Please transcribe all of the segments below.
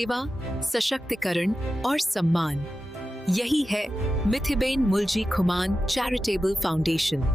सेवा, सशक्तिकरण और सम्मान, यही है मिथिबेन मुलजी खुमान चैरिटेबल फाउंडेशन।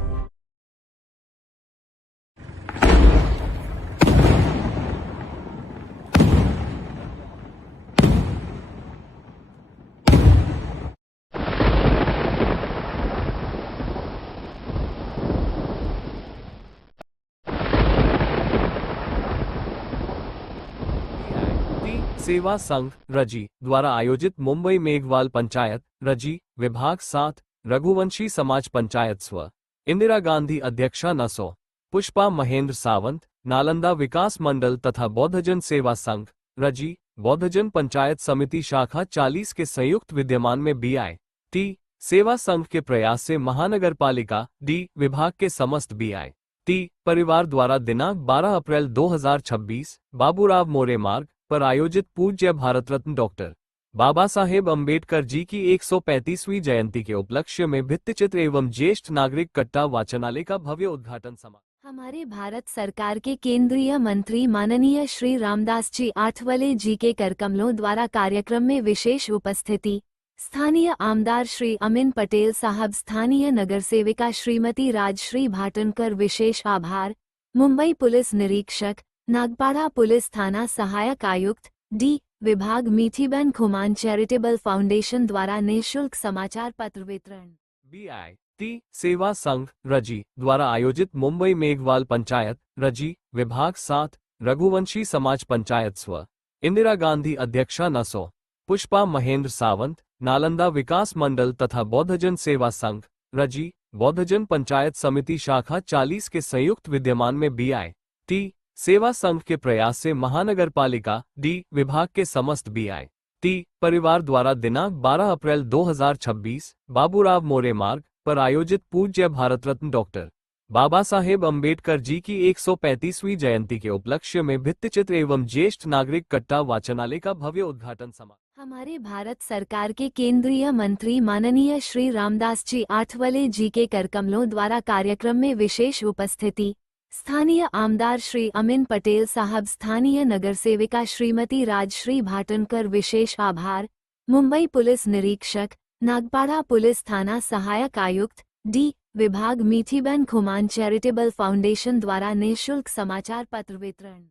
सेवा संघ रजी द्वारा आयोजित मुंबई मेघवाल पंचायत रजी विभाग 7 रघुवंशी समाज पंचायत स्व इंदिरा गांधी अध्यक्षा नसो पुष्पा महेंद्र सावंत नालंदा विकास मंडल तथा बौद्धजन सेवा संघ रजी बौद्धजन पंचायत समिति शाखा 40 के संयुक्त विद्यमान में BIT सेवा संघ के प्रयास से महानगरपालिका D विभाग के समस्त BIT परिवार द्वारा दिनांक 12 अप्रैल 2026 बाबूराव मोरे मार्ग पर आयोजित पूज्य भारत रत्न डॉक्टर बाबा साहेब अम्बेडकर जी की 135वीं जयंती के उपलक्ष्य में भित्तिचित्र एवं ज्येष्ठ नागरिक कट्टा वाचनालय का भव्य उद्घाटन समारोह। हमारे भारत सरकार के केंद्रीय मंत्री माननीय श्री रामदास जी आठवले जी के करकमलों द्वारा कार्यक्रम में विशेष उपस्थिति, स्थानीय आमदार श्री अमीन पटेल साहब, स्थानीय नगर सेविका श्रीमती राजश्री भाटनकर, विशेष आभार। मुंबई पुलिस निरीक्षक, नागपाड़ा पुलिस थाना सहायक आयुक्त D विभाग, मिथिबेन खुमान चैरिटेबल फाउंडेशन द्वारा निःशुल्क समाचार पत्र वितरण। BIT सेवा संघ रजी द्वारा आयोजित मुंबई मेघवाल पंचायत रजी विभाग 7 रघुवंशी समाज पंचायत स्व इंदिरा गांधी अध्यक्षा नसो पुष्पा महेंद्र सावंत नालंदा विकास मंडल तथा बौद्धजन सेवा संघ रजी बौद्धजन पंचायत समिति शाखा 40 के संयुक्त विद्यमान में BIT सेवा संघ के प्रयास से महानगरपालिका D विभाग के समस्त BIT परिवार द्वारा दिनांक 12 अप्रैल 2026 बाबूराव मोरे मार्ग पर आयोजित पूज्य भारत रत्न डॉक्टर बाबा साहेब अम्बेडकर जी की 135वीं जयंती के उपलक्ष्य में भित्तिचित्र एवं ज्येष्ठ नागरिक कट्टा वाचनालय का भव्य उद्घाटन समारोह। हमारे भारत सरकार के केंद्रीय मंत्री माननीय श्री रामदास जी आठवले जी के करकमलों द्वारा कार्यक्रम में विशेष उपस्थिति, स्थानीय आमदार श्री अमीन पटेल साहब, स्थानीय नगर सेविका श्रीमती राजश्री भाटनकर, विशेष आभार। मुंबई पुलिस निरीक्षक, नागपाड़ा पुलिस थाना सहायक आयुक्त D विभाग, मिथिबेन खुमान चैरिटेबल फाउंडेशन द्वारा निःशुल्क समाचार पत्र वितरण।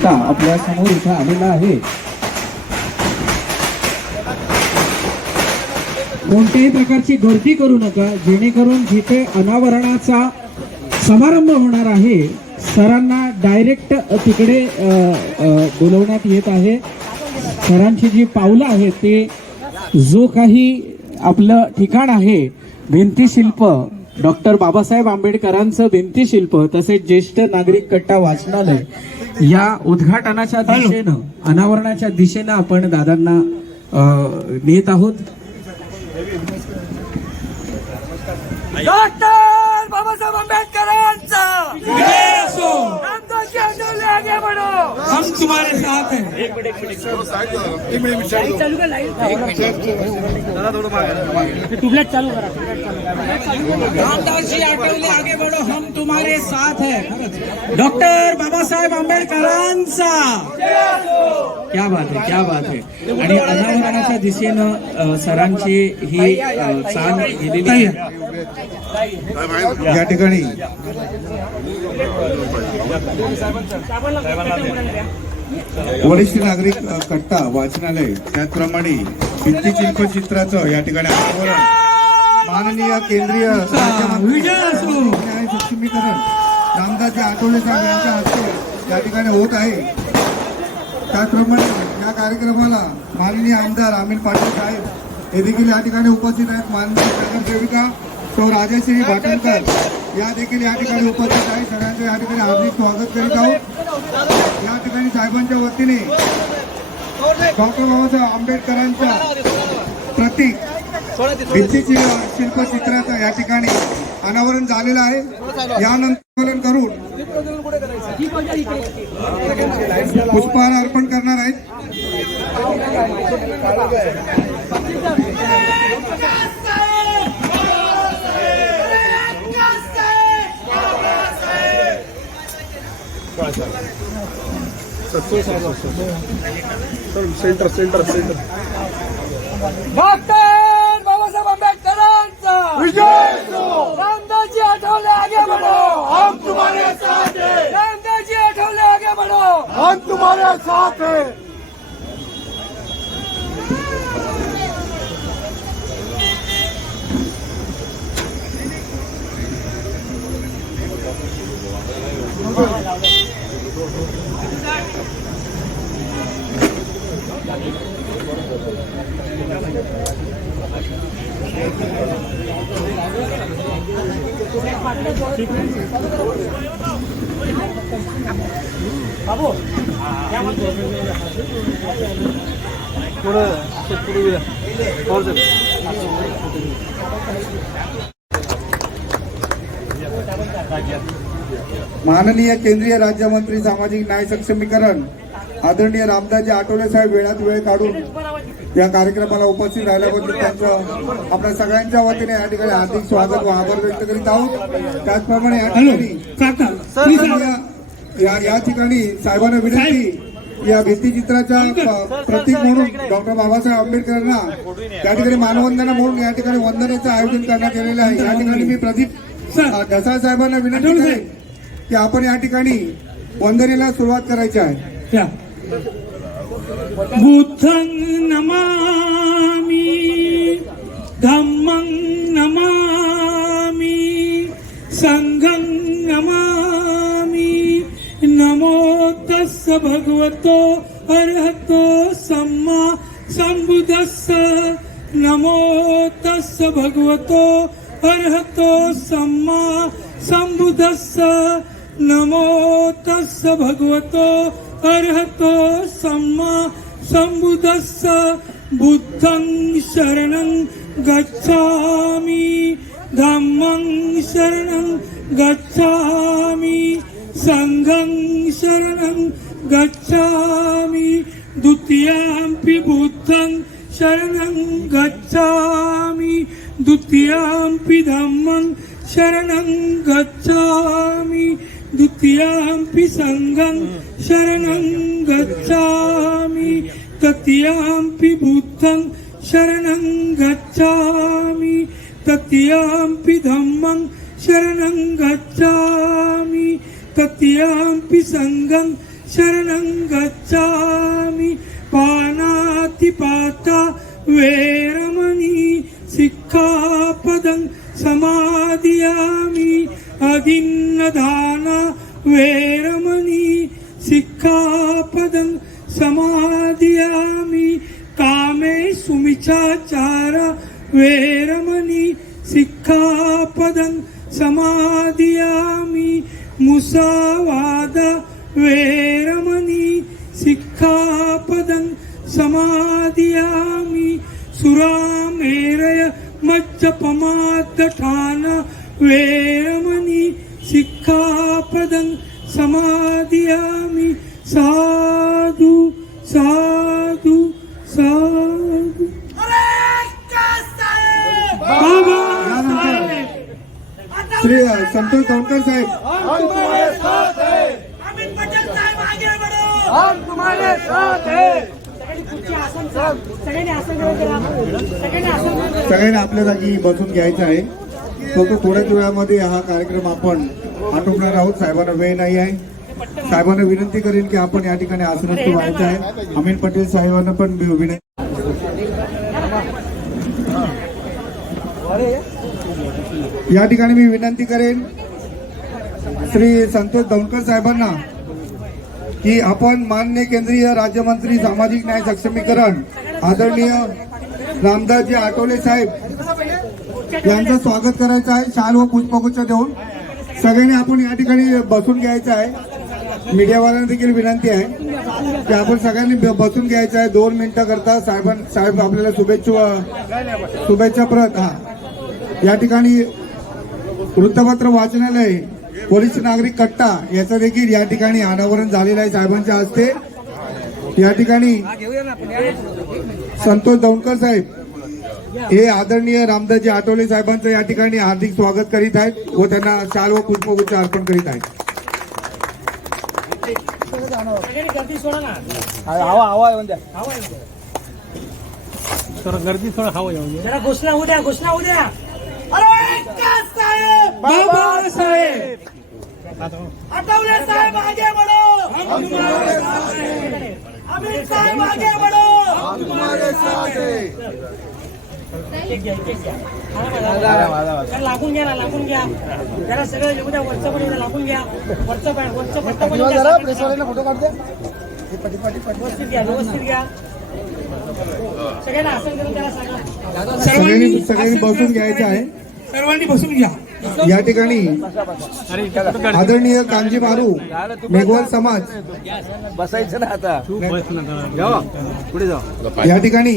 आपल्या समोर इथे आलेला आहे। कोणत्याही प्रकारची गर्दी करू नका, जेणेकरून जिथे अनावरणाचा समारंभ होणार आहे सरांना डायरेक्ट तिकडे बोलवण्यात येत आहे। सरांची जी पावलं आहेत ते जो काही आपलं ठिकाण आहे भिंतीशिल्प डॉक्टर बाबासाहेब आंबेडकरांचं भिंतीशिल्प तसेच ज्येष्ठ नागरिक कट्टा वाचनालय या उद्घाटनाच्या दिशेनं अनावरणाच्या दिशेनं आपण दादांना नेत आहोत। डॉक्टर बाबासाहेब आंबेडकरांचा रामदास जी आठवले आगे बढ़ो, हम तुम्हारे साथ हैं। एक मिनट चालू कर, लाइट ट्यूबलाइट चालू करा। रामदास जी आठवले आगे बढ़ो, हम तुम्हारे साथ हैं। डॉक्टर बाबासाहेब आंबेडकरांचा क्या बात है, क्या बात है। आणि अनावरणाच्या दिशेनं सरांची ही चाल गेलेली आहे। या ठिकाणी वरिष्ठ नागरिक कट्टा वाचनालय त्याचप्रमाणे भित्तिचित्र चित्राचं या ठिकाणी अनावरण माननीय केंद्रीय न्याय सक्षमीकरण रामदासजी आठवले साहेब यांच्या हस्ते या ठिकाणी होत आहे। त्याचप्रमाणे या कार्यक्रमाला माननीय आमदार अमीन पाटील साहेब हे देखील या ठिकाणी उपस्थित आहेत। माननीय नगरसेविका सौ राजश्री भाटनकर या देखील या ठिकाणी उपस्थित आहे। सगळ्यांचं या ठिकाणी हार्दिक स्वागत करीत आहोत। या ठिकाणी साहेबांच्या वतीने डॉक्टर बाबासाहेब आंबेडकरांच्या प्रतीक भित्तिचित्राचं या ठिकाणी अनावरण झालेलं आहे। यानंतर करून पुष्पहार अर्पण करणार आहेत। डॉक्टर बाबासाहेब आंबेडकरांचा रामदासजी आठवले आगे बढ़ो, हम तुम्हारे साथ हैं. रामदासजी आठवले आगे बढ़ो, हम तुम्हारे साथ हैं. माननीय केंद्रीय राज्यमंत्री सामाजिक न्याय सक्षमीकरण आदरणीय रामदासजी आठवले साहेब वेळात वेळ काढून या कार्यक्रमाला उपस्थित राहिल्याबद्दल त्यांचं आपल्या सगळ्यांच्या वतीने या ठिकाणी हार्दिक स्वागत व आभार व्यक्त करीत आहोत. त्याचप्रमाणे या ठिकाणी या ठिकाणी साहेबांना विनंती, या भित्तीचित्राच्या प्रतीक म्हणून डॉक्टर बाबासाहेब आंबेडकरांना त्या ठिकाणी मानवंदना म्हणून या ठिकाणी वंदनेचं आयोजन करण्यात आलेलं आहे. या ठिकाणी मी प्रदीप ढसाळ साहेबांना विनंती करेन की आपण या ठिकाणी वंदनेला सुरुवात करायची आहे. बुद्धं नमामि, धम्मं नमामि, संघं नमामि. नमो तस्य भगवतो अरहतो सम्मा सम्बुद्धस्स. नमो तस्य भगवतो अरहतो सम्मा सम्बुद्धस्स. नमो तस्य भगवतो अरहतो सम्मा सम्बुद्धस्स. बुद्धं शरणं गच्छामि, धम्मं शरणं गच्छामि, संघं शरणं गच्छामि. द्वितीयंपि बुद्धं शरणं गच्छामि, द्वितीयंपि धम्मं शरणं गच्छामि, द्वितीयंपि संघं शरणं गच्छामि, तृतीयंपि बुद्धं शरणं गच्छामि, तृतीयंपि धम्मं शरणं गच्छामि, तृतीयंपि संघं शरणं गच्छामि. पानातिपाता वेरमणि सिक्खापदं समादियामि. अदिन्नदान वेरमणि सिक्खापदं समादियामि. कामे सुमिचाचार वेरमणि सिक्खापदं समादियामि. मुसावाद वेरमणि सिक्खापदं समादियामि. सुरामेरय मज्जपमादठान वेरमणि सिक्खापदं समादियामि. साधु साधु साधु. श्री संतोष दौंडकर साहेब अमित पटेल साहेब आगे बढ़ो, हम तुम्हारे साथ हैं. सगळ्यांनी आपल्या जागी बसून घ्यायचं आहे. फक्त थोड्याच वेळामध्ये हा कार्यक्रम आपण आटोपणार आहोत. साहेबांना वेळ नाही आहे. साहेबांना विनंती करेन की आपण या ठिकाणी आसनस्थ व्हायचं आहे. अमित पटेल साहेबांना पण विनंती. या ठिकाणी मी विनंती करेन श्री संतोष दौंडकर साहेबांना की आपण माननीय केंद्रीय राज्यमंत्री सामाजिक न्याय सक्षमीकरण आदरणीय रामदासजी आठवले साहेब यांचं स्वागत करायचं आहे. शाल व पुष्पगुच्छ देऊन सगळ्यांनी आपण या ठिकाणी बसून घ्यायचं आहे. मीडियावाल्यांना देखील विनंती आहे की आपण सगळ्यांनी बसून घ्यायचं आहे. 2 मिनिटं करता साहेब आपल्याला शुभेच्छा प्रत या ठिकाणी वृत्तपत्र वाचनालय वरिष्ठ नागरिक कट्टा याचं देखील या ठिकाणी अनावरण झालेलं आहे साहेबांच्या हस्ते. या ठिकाणी संतोष दौंडकर साहेब हे आदरणीय रामदासजी आठवले साहेबांचं या ठिकाणी हार्दिक स्वागत करीत आहेत व त्यांना शाल व पुष्पगुच्छ अर्पण करीत आहेत. गर्दी सोडा ना. गर्दी थोडं हवं येऊन जरा घोषणा होऊ द्या. अरे बाबासाहेब आठवले साहेब आगे बढ़ो. अमित साहेब आगे बढ़ो. लागून घ्या ना, लागून घ्या. जरा सगळं येऊ द्या. वरचं पण येऊ लागून घ्या. वरचं पट्टा पण फोटो काढते. व्यवस्थित घ्या. सगळ्यांना आसन करून त्याला सांगा. सगळ्यांनी बसून घ्यायचं आहे. सर्वांनी बसून घ्या. या ठिकाणी आदरणीय कांजी मारू मेघवाल समाज बसायचं ना आता पुढे जाऊ. या ठिकाणी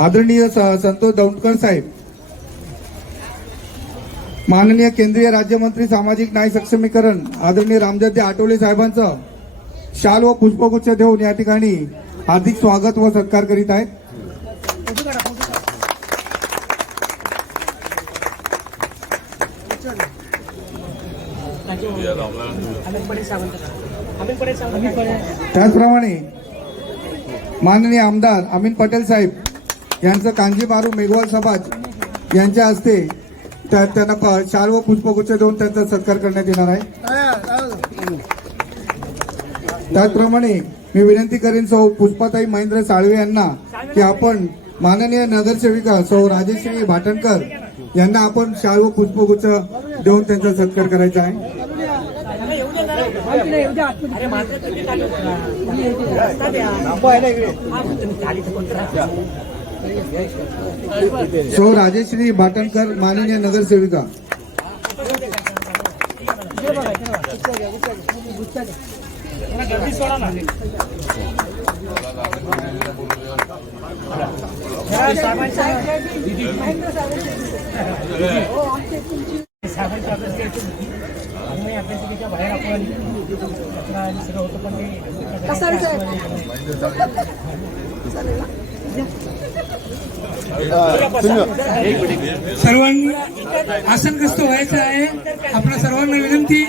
आदरणीय संतोष दौंडकर साहेब, माननीय केंद्रीय राज्यमंत्री सामाजिक न्याय सक्षमीकरण आदरणीय रामजोधी आठवले साहेबांचं शाल व पुष्पगुच्छ देऊन या ठिकाणी हार्दिक स्वागत व सत्कार करीत आहेत. त्याचप्रमाणे माननीय आमदार अमीन पटेल साहेब यांचं कांजी मारू मेघवाल समाज यांच्या हस्ते त्यांना शाल व पुष्पगुच्छ देऊन त्यांचा सत्कार करण्यात येणार आहे. त्याचप्रमाणे मी विनंती करेन सौ पुष्पाताई महेंद्र साळवे यांना की आपण माननीय नगरसेविका सौ राजेश्री भाटणकर यांना आपण शाल व पुष्पगुच्छ देऊन त्यांचा सत्कार करायचा आहे. सौ राजेश्री भाटणकर माननीय नगरसेविका. बाहेर आपण सगळं होतं पण सर्वांनी आसनग्रस्त व्हायचं आहे. आपल्या सर्वांना विनंती,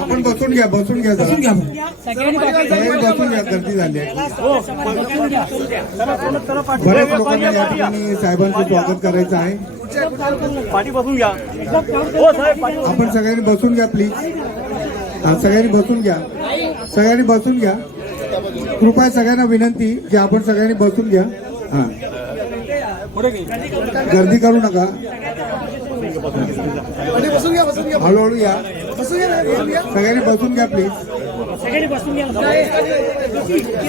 आपण बसून घ्या. सगळ्यांनी बसून घ्या. गर्दी झाली आहे. बऱ्याच लोकांना या ठिकाणी साहेबांचं स्वागत करायचं आहे. आपण सगळ्यांनी बसून घ्या प्लीज. सगळ्यांनी बसून घ्या. कृपया सगळ्यांना विनंती की आपण सगळ्यांनी बसून घ्या. हा, गर्दी करू नका. हळूहळू या. सगळ्यांनी बसून घ्या प्लीज.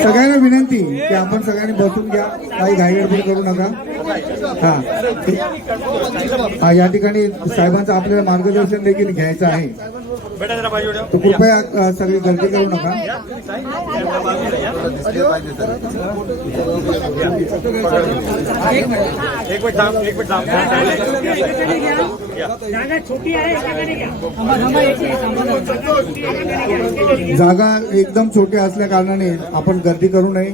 सगळ्यांना विनंती की आपण सगळ्यांनी बसून घ्या. काही घाईगडबड करू नका. हा, या ठिकाणी साहेबांचं आपल्याला मार्गदर्शन देखील घ्यायचं आहे. तो कृपया सगळी गर्दी करू नका. जागा एकदम छोटी असल्या कारणाने आपण गर्दी करू नये.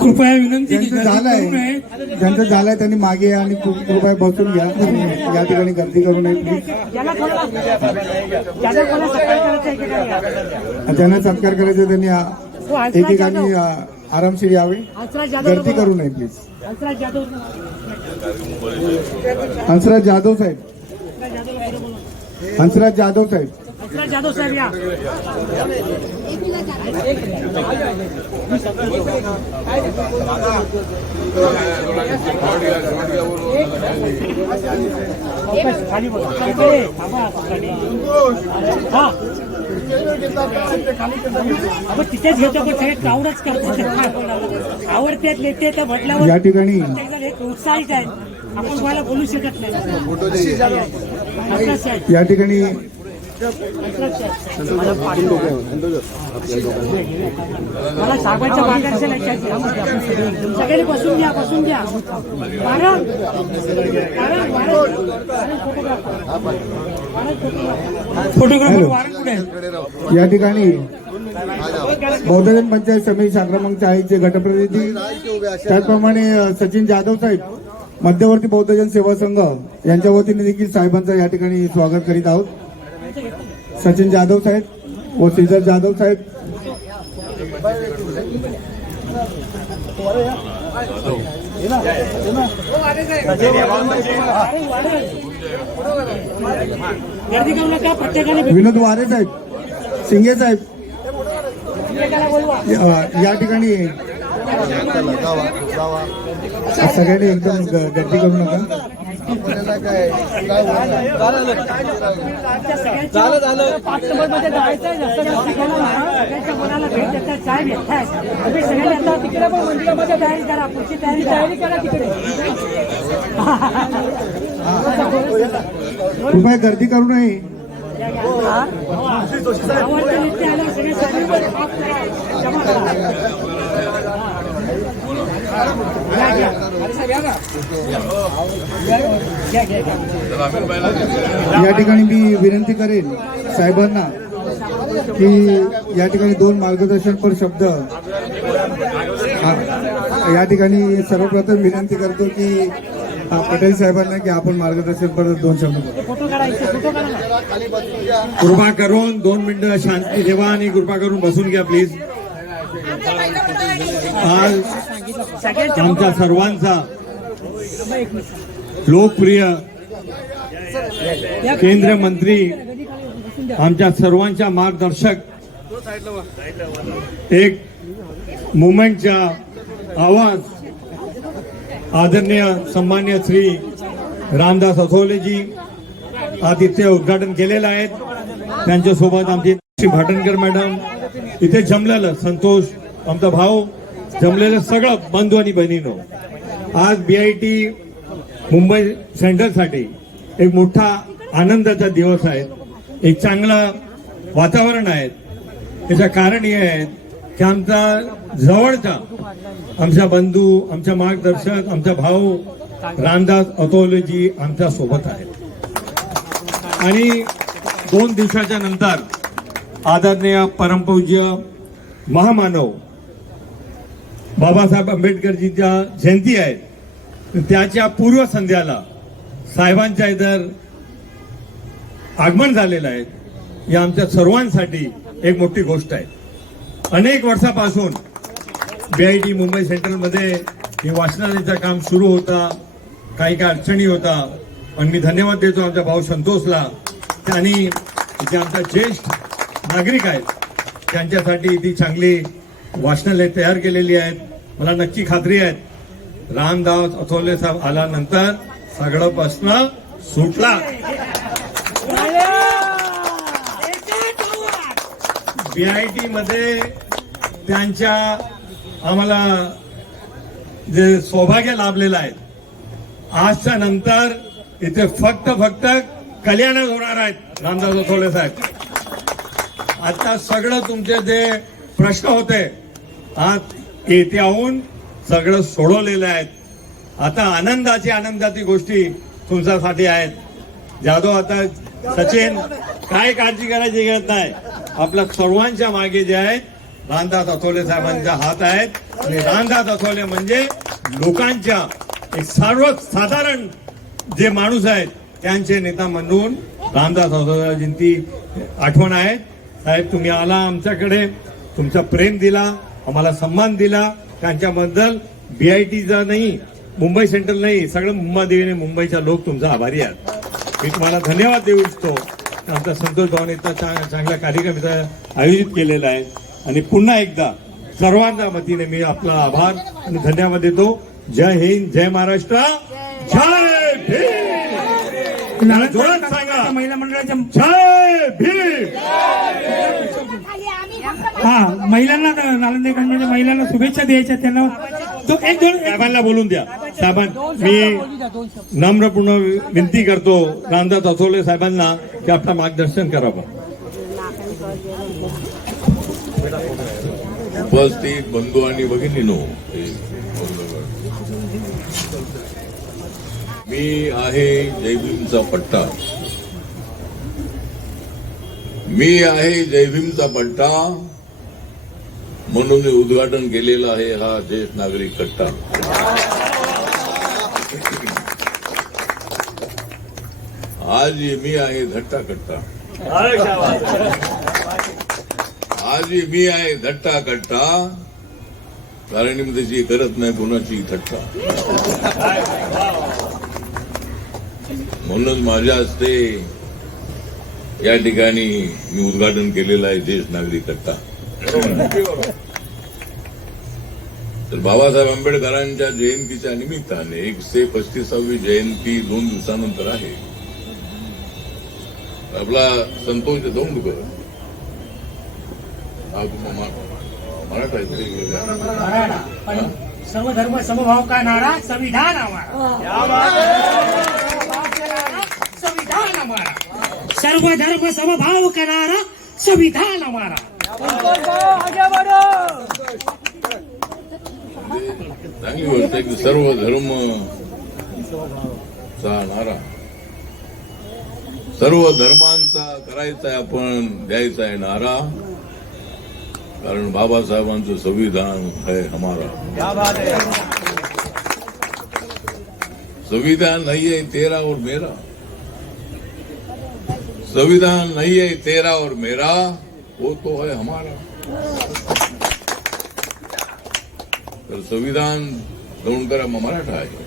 कृपया विनंती, ज्यांचं झालंय त्यांनी मागे या आणि कृपया बसून घ्या. या ठिकाणी गर्दी करू नये प्लीज. ज्यांना सत्कार करायचा त्यांनी एकेकाने आरामशीर यावे. गर्दी करू नये प्लीज. हंसराज जाधव साहेब. या. तिथेच घेतो पण सगळे क्राऊडच करतात. आवडते नेते तर म्हटल्यावर या ठिकाणी उत्साहित आहे. आपण कोणाला बोलू शकत नाही. या ठिकाणी मला साहेबांच्या मार्गदर्शन सगळ्यांनी बसून घ्या. या ठिकाणी बौद्धजन पंचायत समिती शाखा क्रमांक 40 चे गटप्रतिनिधी, त्याचप्रमाणे सचिन जाधव साहेब मध्यवर्ती बौद्धजन सेवा संघ यांच्या वतीने देखील साहेबांचं या ठिकाणी स्वागत करीत आहोत. सचिन जाधव साहेब व श्रीधर जाधव साहेब. विनोद वारे साहेब, सिंगे साहेब या ठिकाणी सगळ्यांनी एकदम गर्दी करू नका. कृपया गर्दी करू नये. या ठिकाणी मी विनंती करेन साहेबांना की या ठिकाणी 2 मार्गदर्शनपर शब्द. या ठिकाणी सर्वप्रथम विनंती करतो की पटेल साहेबांना की आपण मार्गदर्शनपर 2 शब्द. कृपा करून 2 मिनिटं शांती ठेवा आणि कृपा करून बसून घ्या प्लीज. आज आमच्या सर्वांचा लोकप्रिय केंद्रीय मंत्री, आमच्या सर्वांच्या मार्गदर्शक, एक मुवमेंटचा आवाज आदरणीय सन्मान्य श्री रामदास अथोलेजी आज इथे उद्घाटन केलेलं आहे. त्यांच्यासोबत आमची श्री भाटणकर मॅडम, इथे जमलेलं संतोष आमचा भाऊ, जमलेलं सगळं बंधू आणि बहिणीनो. आज BIT मुंबई सेंट्रलसाठी एक मोठा आनंदाचा दिवस आहे. एक चांगलं वातावरण आहे. त्याचं कारण हे आहे की आमचा जवळचा आमचा बंधू, आमचा मार्गदर्शक, आमचा भाऊ रामदास अथोलेजी आमच्या सोबत आहेत. आणि 2 दिवसाच्या नंतर आदरणीय परमपूज्य महामानव बाबासाहेब आंबेडकरजींच्या जयंती आहे. त्याच्या पूर्वसंध्याला साहेबांच्या इथं आगमन झालेलं आहे. ही आमच्या सर्वांसाठी एक मोठी गोष्ट आहे. अनेक वर्षापासून BIT मुंबई सेंट्रलमध्ये हे वाचनालयाचं काम सुरू होता. काही अडचणी होता, पण मी धन्यवाद देतो आमच्या भाऊ संतोषला. आणि इथे आमचा ज्येष्ठ नागरिक आहेत, त्यांच्यासाठी ती चांगली वाचनालय तयार केलेली आहेत. मला नक्की खात्री आहे रामदास अथोले साहेब आल्यानंतर सगळं प्रश्न सुटला. BIT मध्ये त्यांच्या आम्हाला जे सौभाग्य लाभलेलं आहे, आजच्या नंतर इथे फक्त कल्याणच होणार आहेत. रामदास अथोले साहेब, आता सगळं तुमचे जे प्रश्न होते आज येत्याहून सगळं सोडवलेलं आहेत. आता आनंदाची गोष्टी तुमच्यासाठी आहेत. जाधव, आता सचिन, काय काळजी करायची गरज नाही. आपल्या सर्वांच्या मागे जे आहेत रामदास अथोले साहेबांचा हात आहेत. आणि रामदास अथोले म्हणजे लोकांच्या एक सर्वसाधारण जे माणूस आहेत त्यांचे नेता म्हणून रामदास अथोलेजींची आठवण आहे. साहेब, तुम्ही आला आमच्याकडे, तुमचा प्रेम दिला, आम्हाला सन्मान दिला. त्यांच्याबद्दल BITचा नाही, मुंबई सेंट्रल नाही, सगळं मुंबादेवीने मुंबईच्या लोक तुमचा आभारी आहेत. मी तुम्हाला धन्यवाद देऊ इच्छितो. आमचा संतोष भाऊने इथं चांगला कार्यक्रम इथं आयोजित केलेला आहे. आणि पुन्हा एकदा सर्वांच्या वतीने मी आपला आभार आणि धन्यवाद देतो. जय हिंद, जय महाराष्ट्र, जय भीम. जोरात सांगा, महिला मंडळाच्या जय भीम. महिलांना नालंदेकरांच्या महिलांना शुभेच्छा द्यायच्या. त्यांना साहेबांना बोलून द्या. साहेबां, मी नम्रपूर्ण विनंती करतो रामदास अथोले साहेबांना की आपलं मार्गदर्शन करावं. उपस्थित बंधू आणि भगिनीनो, मी आहे जयभीमचा पट्टा. मी आहे जयभीमचा पट्टा. म्हणून मी उद्घाटन केलेलं आहे हा ज्येष्ठ नागरिक कट्टा. आज मी आहे धट्टा कट्टा. आज मी आहे धट्टा कट्टा, कारण मी त्याची करत नाही कोणाची थट्टा. म्हणूनच माझ्या हस्ते या ठिकाणी मी उद्घाटन केलेलं आहे ज्येष्ठ नागरिक कट्टा. तर बाबासाहेब आंबेडकरांच्या जयंतीच्या निमित्ताने 135वी जयंती 2 दिवसानंतर आहे. आपला संतोष दौंडकर मराठा सर्वधर्म समभाव का नारा संविधान हमारा. संविधान हमारा. सर्वधर्म समभाव का नारा संविधान हमारा. चांगली गोष्ट आहे की सर्व धर्म चा नारा सर्व धर्मांचा करायचा आहे, आपण द्यायचा आहे नारा, कारण बाबासाहेबांचं संविधान है हमारा. संविधान नहीं है तेरा और मेरा. संविधान नहीं है तेरा और मेरा, वो तो है हमारा. तर संविधान दौंडकर मराठा आहे.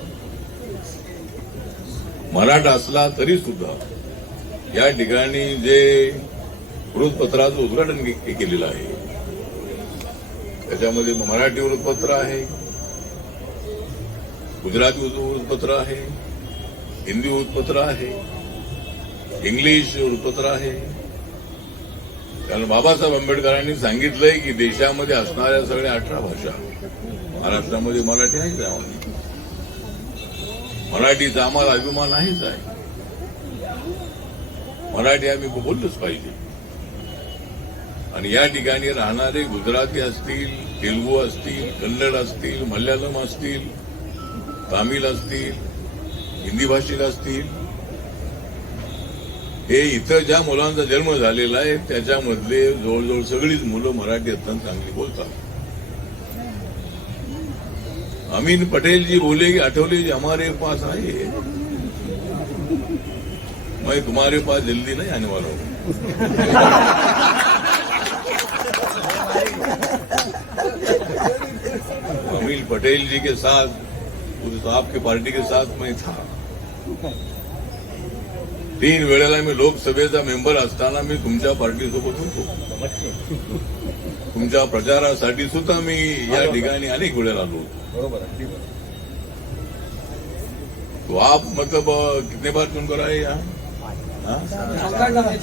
मराठा असला तरी सुद्धा या ठिकाणी जे वृत्तपत्राचं उद्घाटन केलेलं आहे त्याच्यामध्ये मराठी वृत्तपत्र आहे, गुजराती वृत्तपत्र आहे, हिंदी वृत्तपत्र आहे, इंग्लिश वृत्तपत्र आहे. कारण बाबासाहेब आंबेडकरांनी सांगितलंय की देशामध्ये असणाऱ्या सगळ्या 18 भाषा महाराष्ट्रामध्ये मराठी आहेच आहे. मराठीचा आम्हाला अभिमान आहेच आहे. मराठी आम्ही बोललंच पाहिजे. आणि या ठिकाणी राहणारे गुजराती असतील, तेलुगू असतील, कन्नड असतील, मल्याळम असतील, तामिळ असतील, हिंदी भाषिक असतील, हे इथं ज्या मुलांचा जन्म झालेला आहे त्याच्यामधले जवळजवळ सगळीच मुलं मराठी अत्यंत चांगली बोलतात. अमीन पटेल जी बोले कि आठवले जी हमारे पास आए, मैं तुम्हारे पास जल्दी नहीं आने वाला हूं. अमीन पटेल जी के साथ, तो आपके पार्टी के साथ मैं था. 3 वेळेला मी लोकसभेचा मेंबर असताना मी तुमच्या पार्टीसोबत होतो. तुमच्या प्रचारासाठी सुद्धा मी या ठिकाणी अनेक वेळेला आलो होतो. तो आप मतलब कितने बार चुनकर आए यहाँ?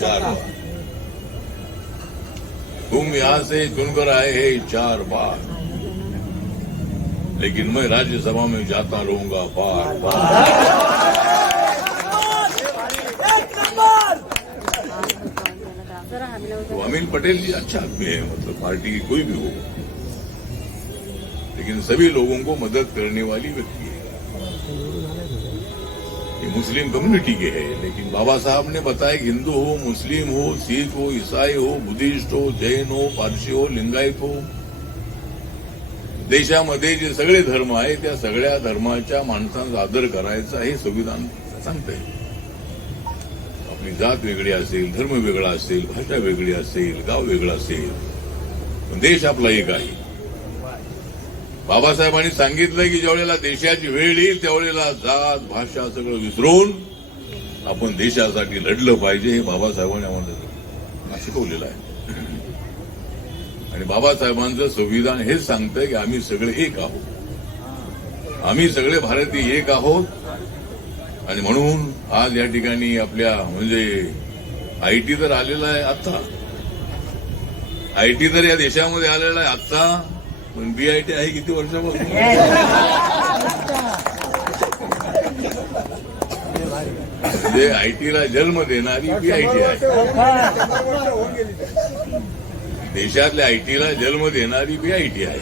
4 बार. तुम यहाँ से चुनकर आए हैं 4 बार, लेकिन मैं राज्यसभा में जाता रहूंगा बार बार. तो अमीन पटेल जी अच्छा आदमी है, मतलब पार्टी कोई भी हो, लेकिन सभी लोगों को मदद करने वाली व्यक्ति है. ये मुस्लिम कम्युनिटी के है, लेकिन बाबा साहब ने बताया कि हिंदू हो, मुस्लिम हो, सिख हो, ईसाई हो, बुद्धिस्ट हो, जैन हो, पारसी हो, लिंगायत हो, देशामध्ये जे सगळे धर्म आहे त्या सगळ्या धर्माच्या माणसांचा आदर करायचा हे संविधान सांगतंय. आपली जात वेगळी असेल, धर्म वेगळा असेल, भाषा वेगळी असेल, गाव वेगळं असेल, पण देश आपला एक आहे. बाबासाहेबांनी सांगितलं की ज्यावेळेला देशाची वेळ येईल त्यावेळेला जात भाषा सगळं विसरून आपण देशासाठी लढलं पाहिजे, हे बाबासाहेबांनी आम्हाला शिकवलेलं आहे. आणि बाबासाहेबांचं संविधान हेच सांगतंय की आम्ही सगळे एक आहोत, आम्ही सगळे भारतीय एक आहोत. आणि म्हणून आज या ठिकाणी आपल्या म्हणजे आयटी तर आलेला आहे आता, आयटी तर या देशामध्ये आलेला आहे आता, पण बीआयटी आहे किती वर्षापासून? म्हणजे आयटीला जन्म देणारी बीआयटी आहे. देशातल्या आयटीला जन्म देणारी बीआयटी आहे.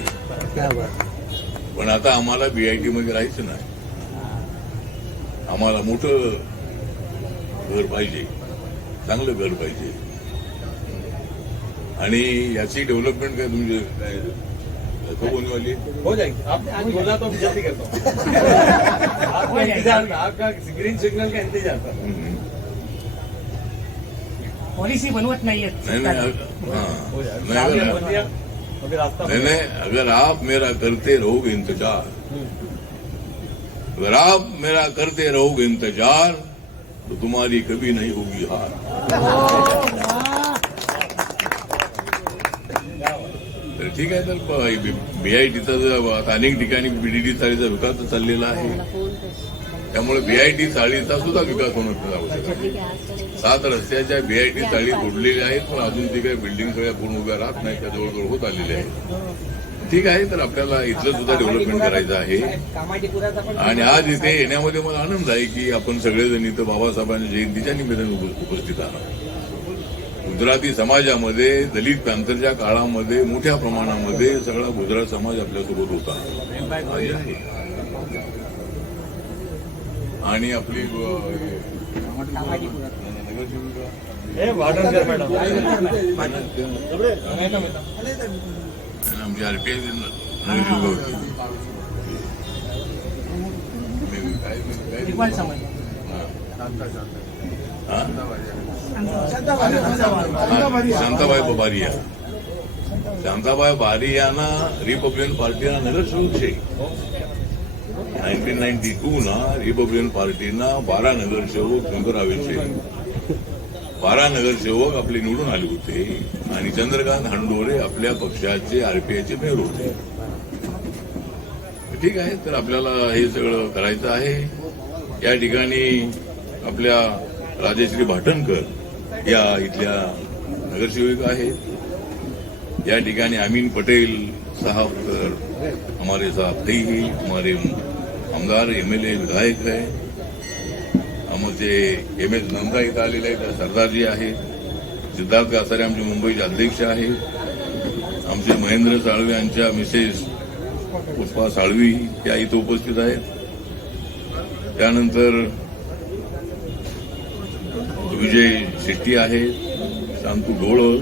पण आता आम्हाला बीआयटी मध्ये राहायचं नाही. आम्हाला मोठं घर पाहिजे, चांगलं घर पाहिजे. आणि याची डेव्हलपमेंट काय तुमचे काय तो होने वाली है। हो जाएगी, आपने आज बोला तो जल्दी करता हूँ। आपका इंतजार था, आपका ग्रीन सिग्नल का इंतजार था। पॉलिसी बनवत नाहीयेत नहीं नहीं हाँ हो जाएगा। नहीं आपने अगर बोल दिया, अभी रास्ता नहीं नहीं अगर आप मेरा करते रहोगे इंतजार, अगर आप मेरा करते रहोगे इंतजार तो तुम्हारी कभी नहीं होगी हार। तर ठीक आहे, तर बीआयटीचा आता अनेक ठिकाणी बीडीडी चाळीचा विकास चाललेला आहे, त्यामुळे बीआयटी चाळीचा सुद्धा विकास होणं आवश्यक आहे. 7 रस्त्याच्या बीआयटी चाळी जोडलेल्या आहेत, पण अजून ती काही बिल्डिंग सगळ्या पूर्ण उभ्या राहत नाही, त्या जवळजवळ होत आलेल्या आहेत. ठीक आहे, तर आपल्याला इथलं सुद्धा डेव्हलपमेंट करायचं आहे. आणि आज इथे येण्यामध्ये मला आनंद आहे की आपण सगळेजण इथं बाबासाहेबांच्या जयंतीच्या निमित्ताने उपस्थित आहात. गुजराती समाजामध्ये दलित पॅंथरच्या काळामध्ये मोठ्या प्रमाणामध्ये सगळा गुजरात समाज आपल्यासोबत होता आहे. आणि आपली हे वाटणकर मॅडम आमची आरपीआय शांताबाई बारिया. शांताबाई बारियाना रिपब्लिकन पार्टीना नगरसेवक છે. 1992 ના રિપબ્લિકન પાર્ટીના 12 नगरसेवक संघरावे છે. 12 नगरसेवक आपले निवडून आले होते आणि चंद्रकांत हंडोरे आपल्या पक्षाचे आरपीआयचे मेयर होते. ठीक आहे, तर आपल्याला हे सगळं करायचं आहे. या ठिकाणी आपल्या राजश्री भाटणकर या इथल्या नगरसेविका आहेत. या ठिकाणी अमीन पटेल साहब हमारे साथ थे ही हमारे आमदार एमएलए विधायक है. आमचे एमएस नंदा इथं आलेले आहेत, सरदारजी आहेत. सिद्धार्थ कासारे आमचे मुंबईचे अध्यक्ष आहेत. आमचे महेंद्र साळवे यांच्या मिसेस पुष्पा साळवी या इथं उपस्थित आहेत. त्यानंतर विजय शेट्टी आहेत, शांतू ढोळस,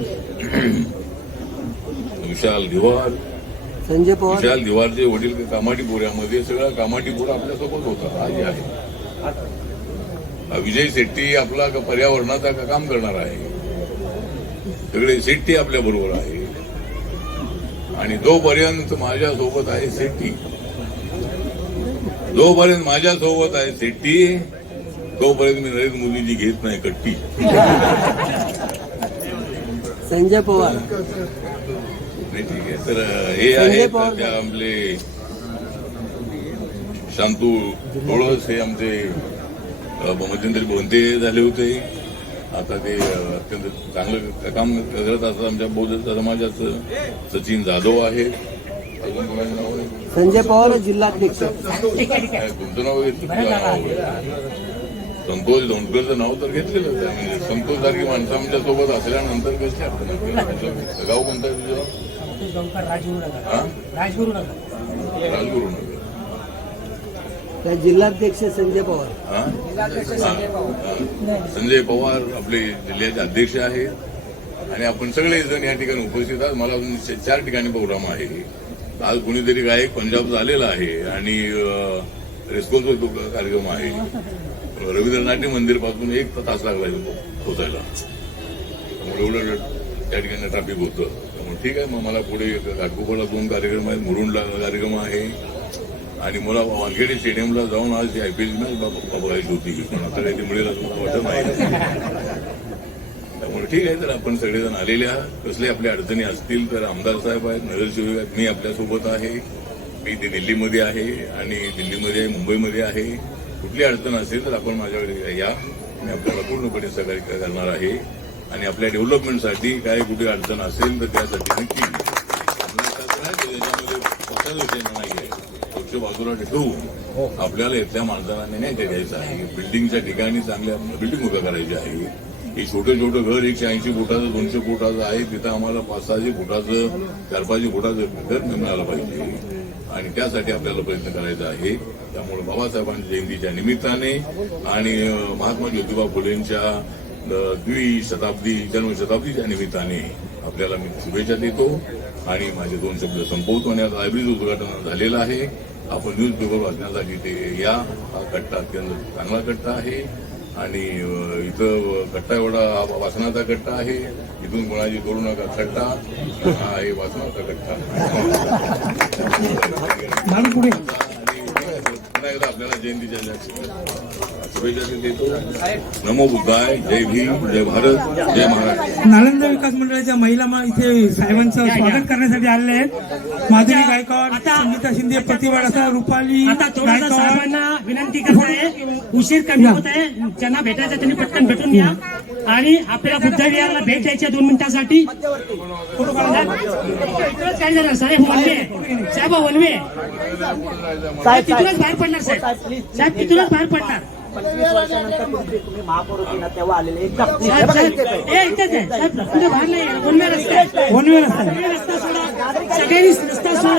विशाल दिवार. विशाल दिवारचे वडील कामाटीपुऱ्यामध्ये, सगळा कामाटीपुरा आपल्यासोबत होता, आजी आहे. विजय शेट्टी आपला पर्यावरणाचा काम करणार आहे. सगळे शेट्टी आपल्या बरोबर आहे. आणि जोपर्यंत माझ्यासोबत आहे शेट्टी, जोपर्यंत माझ्यासोबत आहे शेट्टी, तोपर्यंत मी नरेंद्र मोदींची घेत नाही कट्टी. संजय पवार नाही ठीक आहे, तर हे आहे त्या आपले शांतू ढोळस हे आमचे मध्यंतरी भोंते झाले होते. आता ते अत्यंत चांगलं काम करत असतात. आमच्या बौद्ध समाजाचं सचिन जाधव आहेत. अजून कोणाचं नाव आहे? संजय पवार जिल्हाध्यक्ष. तुमचं नाव संतोष धोंडकरचं नाव तर घेतलेलंच आहे. म्हणजे संतोषसारखी माणसं आमच्या सोबत असल्यानंतर कशी आपण गाव कोणतं आहे तुझं? राजगुरुनगर. त्या जिल्हाध्यक्ष संजय पवार. संजय पवार आपले जिल्ह्याचे अध्यक्ष आहेत. आणि आपण सगळेजण या ठिकाणी उपस्थित आहात. मला अजून 4 ठिकाणी प्रोग्राम आहे. आज कुणीतरी गायक पंजाब झालेला आहे आणि रेस्पॉन्सिबल कार्यक्रम आहे. रवींद्र नाट्य मंदिर पासून 1 तास लागला पोहोचायला. एवढं त्या ठिकाणी ट्रॅफिक होतं. त्यामुळे ठीक आहे, मग मला पुढे घाटकोपरला 2 कार्यक्रम आहेत, मुरुंडला कार्यक्रम आहे आणि मला वानखेडे स्टेडियमला जाऊन आज आयपीएल मॅच बघायची होती, पण आता काही ते मिळेल असं मला वाटत नाही. त्यामुळे ठीक आहे, तर आपण सगळेजण आलेले आहात. कसले आपल्या अडचणी असतील तर आमदार साहेब आहेत, नगरसेवक आहेत, मी आपल्यासोबत आहे. मी ते दिल्लीमध्ये आहे आणि दिल्लीमध्ये आहे, मुंबईमध्ये आहे. कुठली अडचण असेल तर आपण माझ्याकडे या, मी आपल्याला पूर्णपणे सहकार्य करणार आहे. आणि आपल्या डेव्हलपमेंटसाठी काय कुठे अडचण असेल तर त्यासाठी नक्की त्याच्यामध्ये पक्षाचा विषय नाही आहे. पक्ष बाजूला ठेवून आपल्याला इथल्या माणसाला न्याय द्यायचा आहे. बिल्डिंगच्या ठिकाणी चांगल्या बिल्डिंग उभ्या करायची आहे. हे छोटं छोटं घर 180 फुटाचं 200 फुटाचं आहे, तिथं आम्हाला 500-600 फुटाचं 400-500 फुटाचं घर मिळालं पाहिजे आणि त्यासाठी आपल्याला प्रयत्न करायचा आहे. त्यामुळे बाबासाहेबांच्या जयंतीच्या निमित्ताने आणि महात्मा ज्योतिबा फुलेंच्या जन्मशताब्दीच्या निमित्ताने आपल्याला मी शुभेच्छा देतो आणि माझे 2 शब्द संपवतो आणि लायब्ररीचं उद्घाटन झालेलं आहे. आपण न्यूजपेपर वाचण्यासाठी ते या. हा कट्टा अत्यंत चांगला कट्टा आहे आणि इथं कट्टा एवढा वाचनाचा कट्टा आहे. इथून कोणाची करू नका कट्टा, हा आहे वाचनाचा कट्टा. पुन्हा एकदा आपल्याला जयंतीच्या शुभेच्छा देतो. नमो बुद्धाय. जय भीम, जय भारत, जय महाराष्ट्र. नालंदा विकास मंडळाच्या महिला इथे साहेबांचं स्वागत करण्यासाठी आलेले आहेत. माधुरी गायकवाड, संगीता शिंदे, प्रतिभा रसा, रुपाली गायकवाड. साहेबांना विनंती करत आहे, उशीर कमी होत आहे, ज्यांना भेटायचं त्यांनी पटकन भेटून घ्या आणि आपल्याला बुद्धविहारला भेट द्यायची 2 मिनिटांसाठी. फोटो काढा. इथूनच काय झालं साहेब वनवे, साहेब वनवे साहेब तिथूनच बाहेर पडणार. साहेब तिथूनच बाहेर पडणार. 25 वर्षानंतर तुम्ही महापौर होते ना तेव्हा आलेले एकदम इथेच आहे साहेब, कुठे बाहेर नाही. वनवे रस्ता आहे. वनवे रस्ता. रस्ता सोडा, सगळ्यांनी रस्ता सोडा.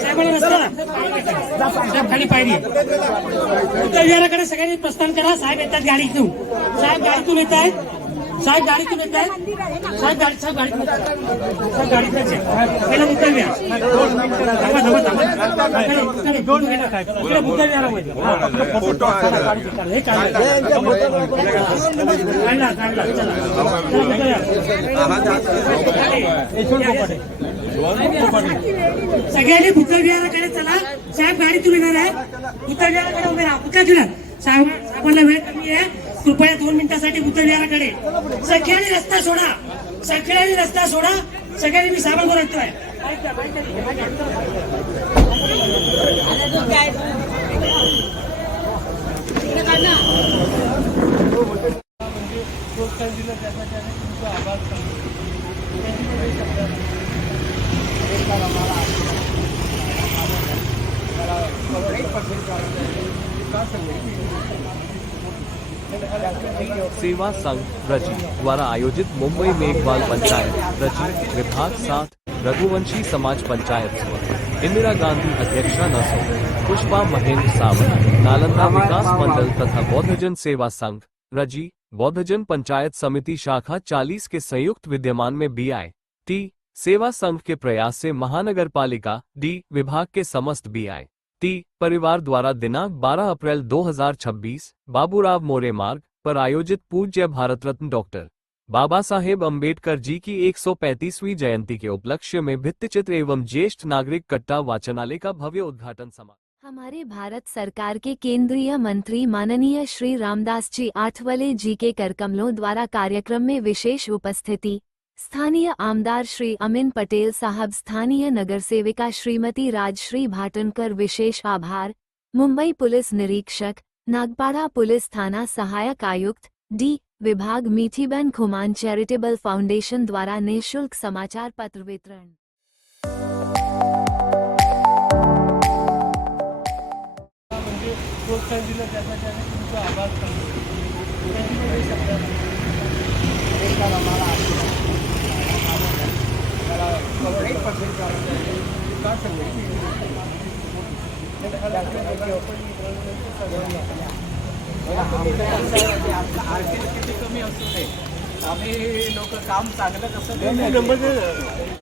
साहेबांना रस्ता साहेब खाली पायरी. बुद्धविहाराकडे सगळ्यांनी प्रस्थान करा. साहेब येतात गाडीतून. साहेब गाडीतून येत आहेत. साहेब गाडीतून येत आहेत. साहेब गाडीतून साहेब गाडीतच आहे. पहिला बुद्धविहार. बुद्धविहारामध्ये हे सगळ्यांनी बुद्धविहाराकडे चला. साहेब गाडीतून येणार आहे. बुद्धविहाराकडे उभे राहा. बुद्धविहार साहेबांना वेळ कमी आहे. कृपया 2 मिनिटांसाठी बुद्धविहाराकडे. सगळ्यांनी रस्ता सोडा. सगळ्यांनी रस्ता सोडा. सगळ्यांनी मी साहेबांवर येतोय. सेवा संघ रजी द्वारा आयोजित मुंबई मेघवाल पंचायत रजी विभाग 7 रघुवंशी समाज पंचायत इंदिरा गांधी अध्यक्षा नसो पुष्पा महेंद्र सावंत नालंदा विकास मंडल तथा बौद्धजन सेवा संघ रजी बौद्धजन पंचायत समिति शाखा 40 के संयुक्त विद्यमान में BI-T सेवा संघ के प्रयास से महानगरपालिका D विभाग के समस्त BI-T परिवार द्वारा दिनांक 12 अप्रैल 2026 बाबूराव मोरे मार्ग पर आयोजित पूज्य भारत रत्न डॉक्टर बाबा साहेब अम्बेडकर जी की 135वीं जयंती के उपलक्ष्य में भित्तिचित्र एवं ज्येष्ठ नागरिक कट्टा वाचनालय का भव्य उद्घाटन समारोह। हमारे भारत सरकार के केंद्रीय मंत्री माननीय श्री रामदास जी आठवले जी के करकमलों द्वारा कार्यक्रम में विशेष उपस्थिति। स्थानीय आमदार श्री अमिन पटेल साहब, स्थानीय नगर सेविका श्रीमती राजश्री भाटनकर, विशेष आभार। मुंबई पुलिस निरीक्षक, नागपाड़ा पुलिस थाना सहायक आयुक्त D विभाग, मीठीबेन खुमान चैरिटेबल फाउंडेशन द्वारा निःशुल्क समाचार पत्र वितरण। आम्ही लोक काम चांगलं कसं